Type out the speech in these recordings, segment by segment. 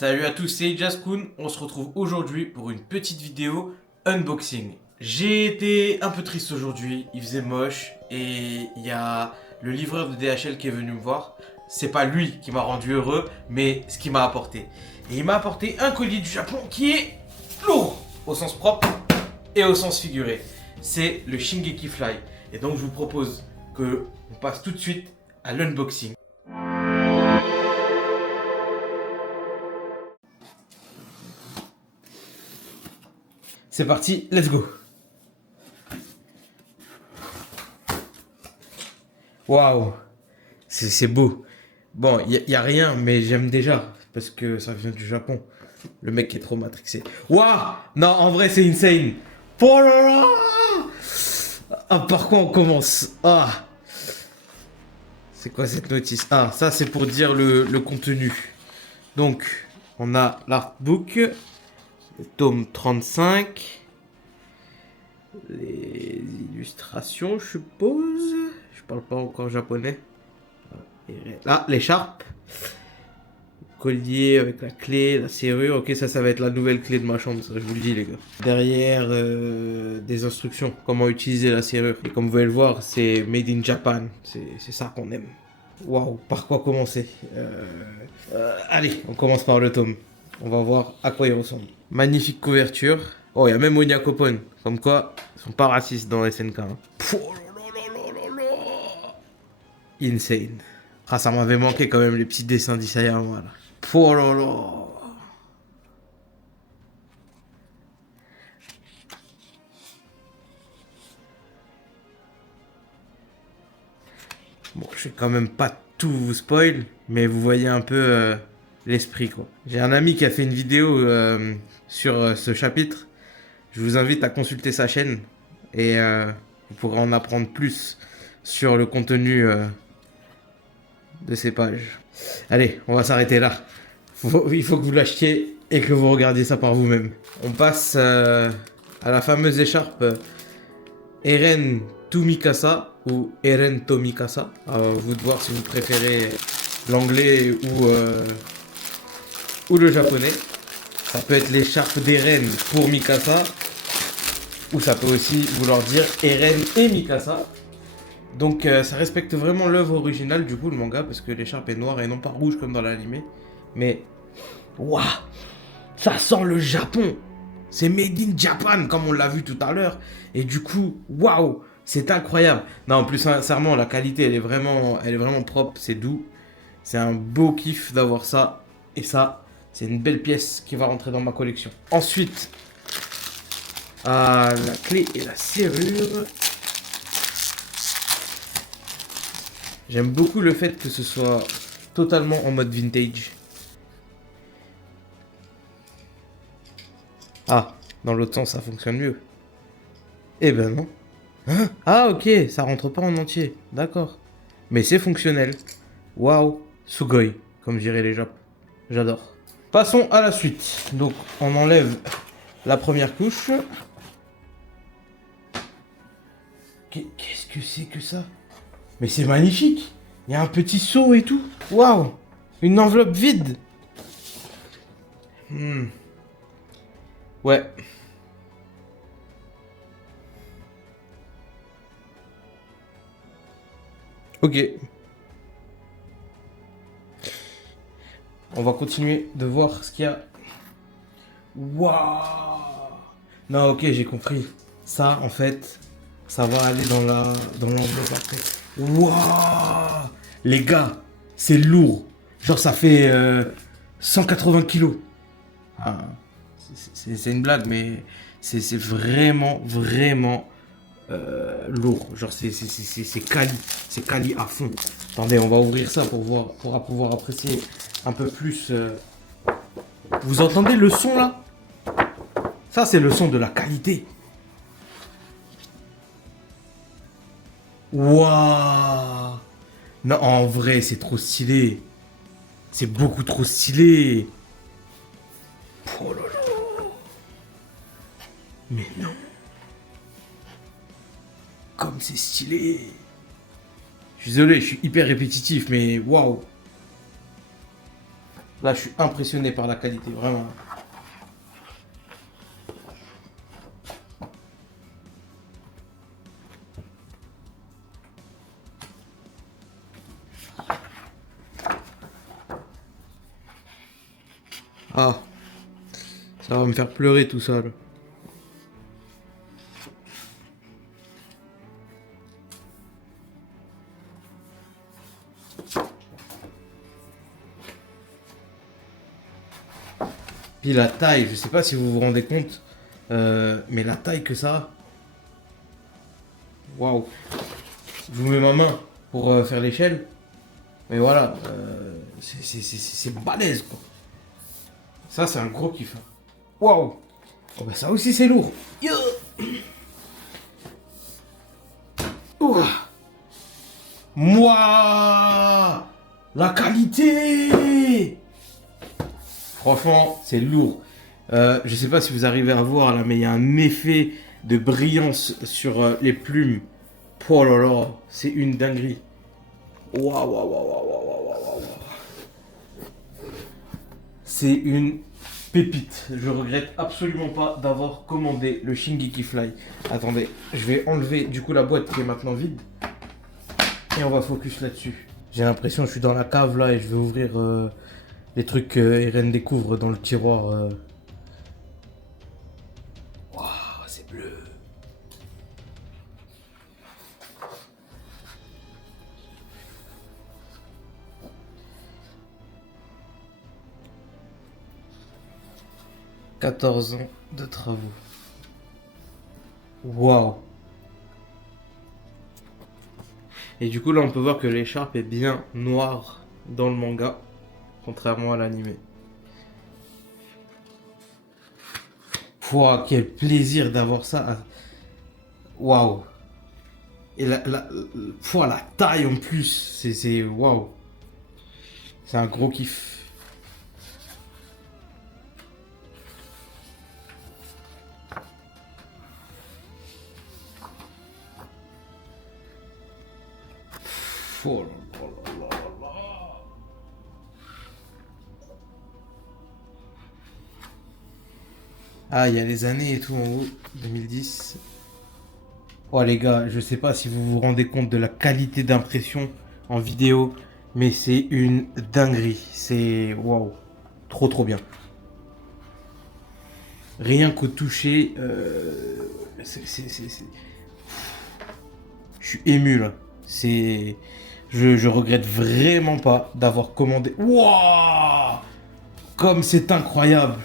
Salut à tous, c'est Jaskun. On se retrouve aujourd'hui pour une petite vidéo unboxing. J'ai été un peu triste aujourd'hui, il faisait moche et il y a le livreur de DHL qui est venu me voir. C'est pas lui qui m'a rendu heureux, mais ce qu'il m'a apporté. Et il m'a apporté un colis du Japon qui est lourd au sens propre et au sens figuré. C'est le Shingeki Fly. Et donc je vous propose que on passe tout de suite à l'unboxing. C'est parti, let's go. Waouh, c'est beau. Bon, il y a rien, mais j'aime déjà parce que ça vient du Japon. Le mec est trop matrixé. Waouh, non, en vrai, c'est insane. Oh là là. Ah, par quoi on commence? Ah, c'est quoi cette notice? Ah, ça, c'est pour dire le contenu. Donc, on a l'artbook, le tome 35. Les illustrations, je suppose. Je parle pas encore japonais. Là, l'écharpe. Collier avec la clé, la serrure. Ok, ça va être la nouvelle clé de ma chambre, ça, je vous le dis, les gars. Derrière, des instructions. Comment utiliser la serrure. Et comme vous pouvez le voir, c'est Made in Japan. C'est ça qu'on aime. Waouh, par quoi commencer? Allez, on commence par le tome. On va voir à quoi il ressemble. Magnifique couverture. Oh, il y a même Onya Kopon. Comme quoi, ils sont pas racistes dans SNK. Hein. Oh là là là là là. Insane. Ah, ça m'avait manqué quand même les petits dessins d'Isayama là. Oh là là. Bon, je vais quand même pas tout vous spoil, mais vous voyez un peu l'esprit quoi. J'ai un ami qui a fait une vidéo sur ce chapitre. Je vous invite à consulter sa chaîne et vous pourrez en apprendre plus sur le contenu de ces pages. Allez, on va s'arrêter là. Il faut que vous l'achetiez et que vous regardiez ça par vous-même. On passe à la fameuse écharpe Eren Tomikasa ou Eren Tomikasa. À vous de voir si vous préférez l'anglais ou le japonais. Ça peut être l'écharpe d'Eren pour Mikasa. Ou ça peut aussi vouloir dire Eren et Mikasa. Donc ça respecte vraiment l'œuvre originale du coup le manga parce que l'écharpe est noire et non pas rouge comme dans l'anime. Mais waouh, ça sent le Japon. C'est made in Japan comme on l'a vu tout à l'heure. Et du coup, waouh, c'est incroyable. Non, en plus sincèrement la qualité elle est vraiment propre, c'est doux. C'est un beau kiff d'avoir ça. Et ça, c'est une belle pièce qui va rentrer dans ma collection. Ensuite, la clé et la serrure. J'aime beaucoup le fait que ce soit totalement en mode vintage. Ah, dans l'autre sens, ça fonctionne mieux. Eh ben non. Hein? Ah ok, ça rentre pas en entier. D'accord. Mais c'est fonctionnel. Waouh. Sugoi, comme diraient les Japs. J'adore. Passons à la suite. Donc, on enlève la première couche. Qu'est-ce que c'est que ça? Mais c'est magnifique. Il y a un petit seau et tout. Waouh. Une enveloppe vide. Ouais. Ok. On va continuer de voir ce qu'il y a. Waouh. Non, ok, j'ai compris. Ça, en fait, ça va aller dans l'enveloppe après. Waouh. Les gars, c'est lourd. Genre, ça fait 180 kilos. Ah, c'est une blague, mais c'est vraiment lourd. Genre, c'est quali. C'est quali à fond. Attendez, on va ouvrir ça pour voir, pour pouvoir apprécier un peu plus. Vous entendez le son là? Ça, c'est le son de la qualité. Waouh! Non, en vrai, c'est trop stylé. C'est beaucoup trop stylé. Oh là là. Mais non. Comme c'est stylé. Je suis désolé, je suis hyper répétitif, mais waouh. Là, je suis impressionné par la qualité, vraiment. Ah, ça va me faire pleurer tout ça, là. Puis la taille, je sais pas si vous vous rendez compte, mais la taille que ça a. Waouh. Je vous mets ma main pour faire l'échelle. Mais voilà, c'est balèze quoi. Ça, c'est un gros kiff. Hein. Waouh. Oh, bah, ça aussi, c'est lourd. Yo. Ouah. Mouah. La qualité. Franchement, c'est lourd. Je sais pas si vous arrivez à voir là, mais il y a un effet de brillance sur les plumes. Oh là là, c'est une dinguerie. Waouh, waouh, waouh, waouh, waouh, waouh, waouh. C'est une pépite. Je regrette absolument pas d'avoir commandé le Shingeki Fly. Attendez, je vais enlever du coup la boîte qui est maintenant vide. Et on va focus là-dessus. J'ai l'impression que je suis dans la cave là et je vais ouvrir les trucs que Eren découvre dans le tiroir. Waouh, c'est bleu. « 14 ans de travaux. » Waouh. Et du coup là on peut voir que l'écharpe est bien noire dans le manga, contrairement à l'animé. Pouah, quel plaisir d'avoir ça. Waouh. Et la taille en plus, c'est waouh. C'est un gros kiff. Oh là là là là là. Ah, il y a les années et tout en haut, 2010. Oh les gars, je sais pas si vous vous rendez compte de la qualité d'impression en vidéo, mais c'est une dinguerie. C'est waouh, trop trop bien. Rien qu'au toucher, je suis ému là. Je regrette vraiment pas d'avoir commandé. Waouh, comme c'est incroyable.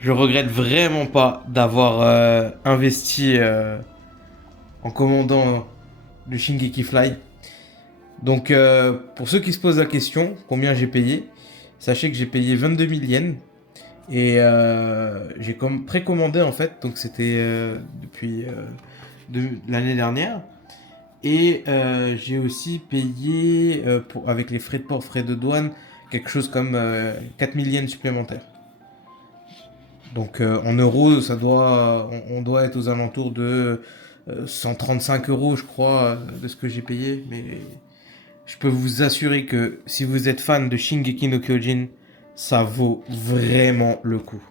Je regrette vraiment pas d'avoir investi en commandant le Shingeki Fly. Donc, pour ceux qui se posent la question, combien j'ai payé, sachez que j'ai payé 22 000 yens. Et j'ai précommandé en fait, donc c'était depuis l'année dernière. Et j'ai aussi payé, avec les frais de port, frais de douane, quelque chose comme 4 000 yens supplémentaires. Donc en euros, on doit être aux alentours de 135 euros, je crois, de ce que j'ai payé. Mais je peux vous assurer que si vous êtes fan de Shingeki no Kyojin, ça vaut vraiment le coup.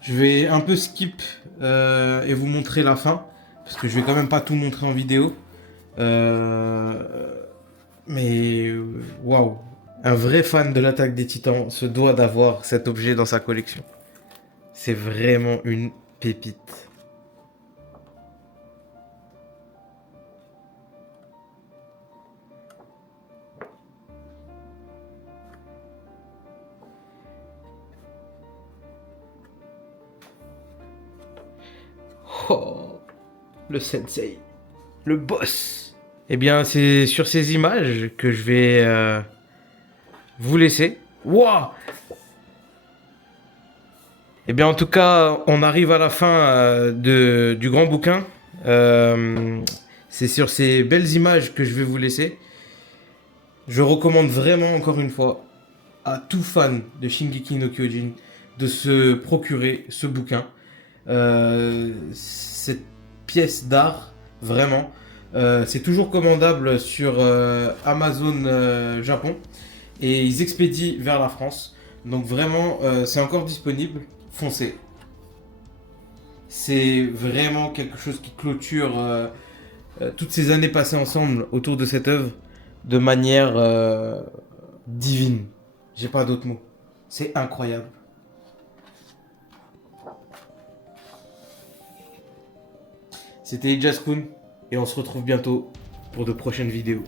Je vais un peu skip et vous montrer la fin, parce que je vais quand même pas tout montrer en vidéo. Mais waouh, un vrai fan de l'Attaque des Titans se doit d'avoir cet objet dans sa collection. C'est vraiment une pépite. Oh, le sensei, le boss. Eh bien, c'est sur ces images que je vais vous laisser. Waouh! Eh bien, en tout cas, on arrive à la fin du grand bouquin. C'est sur ces belles images que je vais vous laisser. Je recommande vraiment, encore une fois, à tout fan de Shingeki no Kyojin de se procurer ce bouquin. Cette pièce d'art, vraiment. C'est toujours commandable sur Amazon Japon et ils expédient vers la France. Donc vraiment, c'est encore disponible. Foncez. C'est vraiment quelque chose qui clôture toutes ces années passées ensemble autour de cette œuvre de manière divine. J'ai pas d'autres mots. C'est incroyable. C'était Ijaskun et on se retrouve bientôt pour de prochaines vidéos.